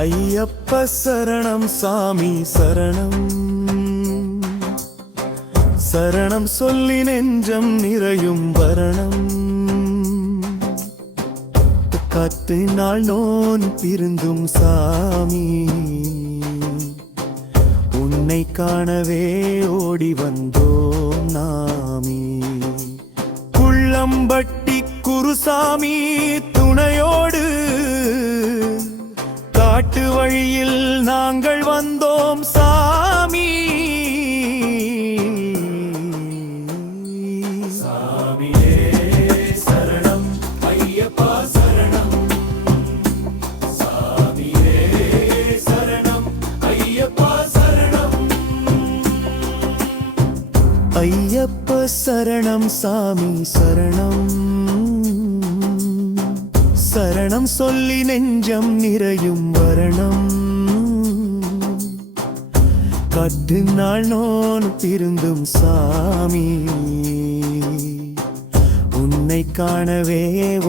ஐயப்ப சரணம் சாமி சரணம் சரணம் சொல்லி நெஞ்சம் நிறையும் வரணம் கத்து நாள் நோன் இருந்தும் சாமி உன்னை காணவே ஓடி வந்தோம் நாமி குள்ளம்பட்டி குருசாமி துணையோடு காட்டு வழியில் நாங்கள் வந்தோம் சாமி சாமியே சரணம் ஐயப்பா சரணம் சாமியே சரணம் ஐயப்பா சரணம் ஐயப்ப சரணம் சாமி சரணம் சரணம் சொல்லி நெஞ்சம் நிறையும் வரணம் கட்டு நாள் நோன் திருந்தும் சாமி உன்னை காணவே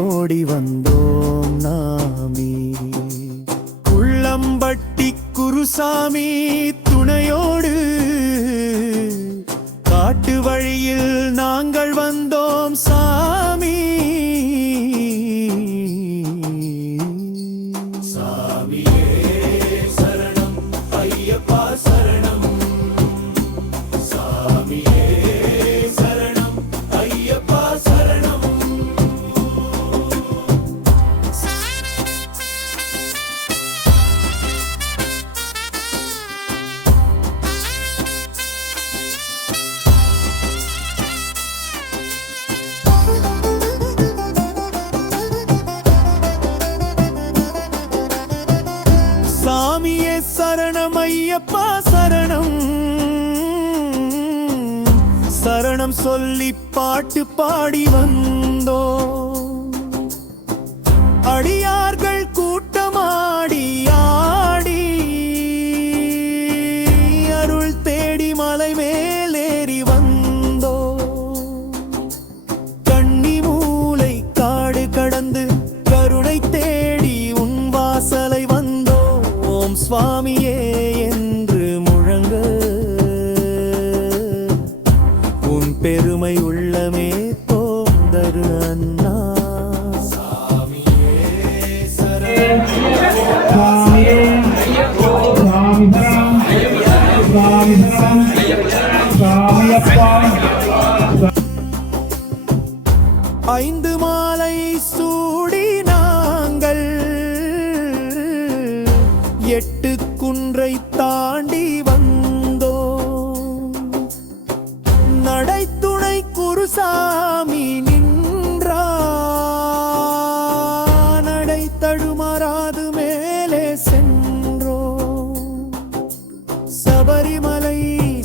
ஓடி வந்தோம் நாமி குள்ளம்பட்டி குருசாமி துணையோடு காட்டு வழியில் நாங்கள் வந்தோம் சாமி சாமியே சரணம் ஐயப்பா சரணம் சரணம் சொல்லி பாட்டு பாடி வந்தோ அடியார்கள் கூட்டமாடி ஆடி அருள் தேடி மலை மேலேறி வந்தோ கண்ணி மூலை காடு கடந்து கருணை தேடி உன் வாசலை வந்தோ ஓம் சுவாமியே என்று முழங்க உன் பெருமை உள்ளமே தோந்தரு அண்ணா சாமியே சரணம் சாமியே சாமி சரணம் சாமி சரணம் சாமியப்பா ஐந்து மாலை சூடி நாங்கள் எட்டு குன்றை தாண்டி வந்தோ நடைத்துணை குருசாமி நின்றா நடை தடுமாறாது மேலே சென்றோ சபரிமலை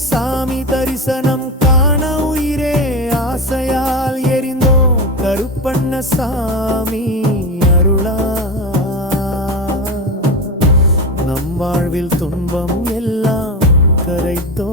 சாமி தரிசனம் காண உயிரே ஆசையால் எரிந்தோ கருப்பண்ண சாமி அருளா நம் வாழ்வில் துன்பம் எல்லாம் கரைத்தோ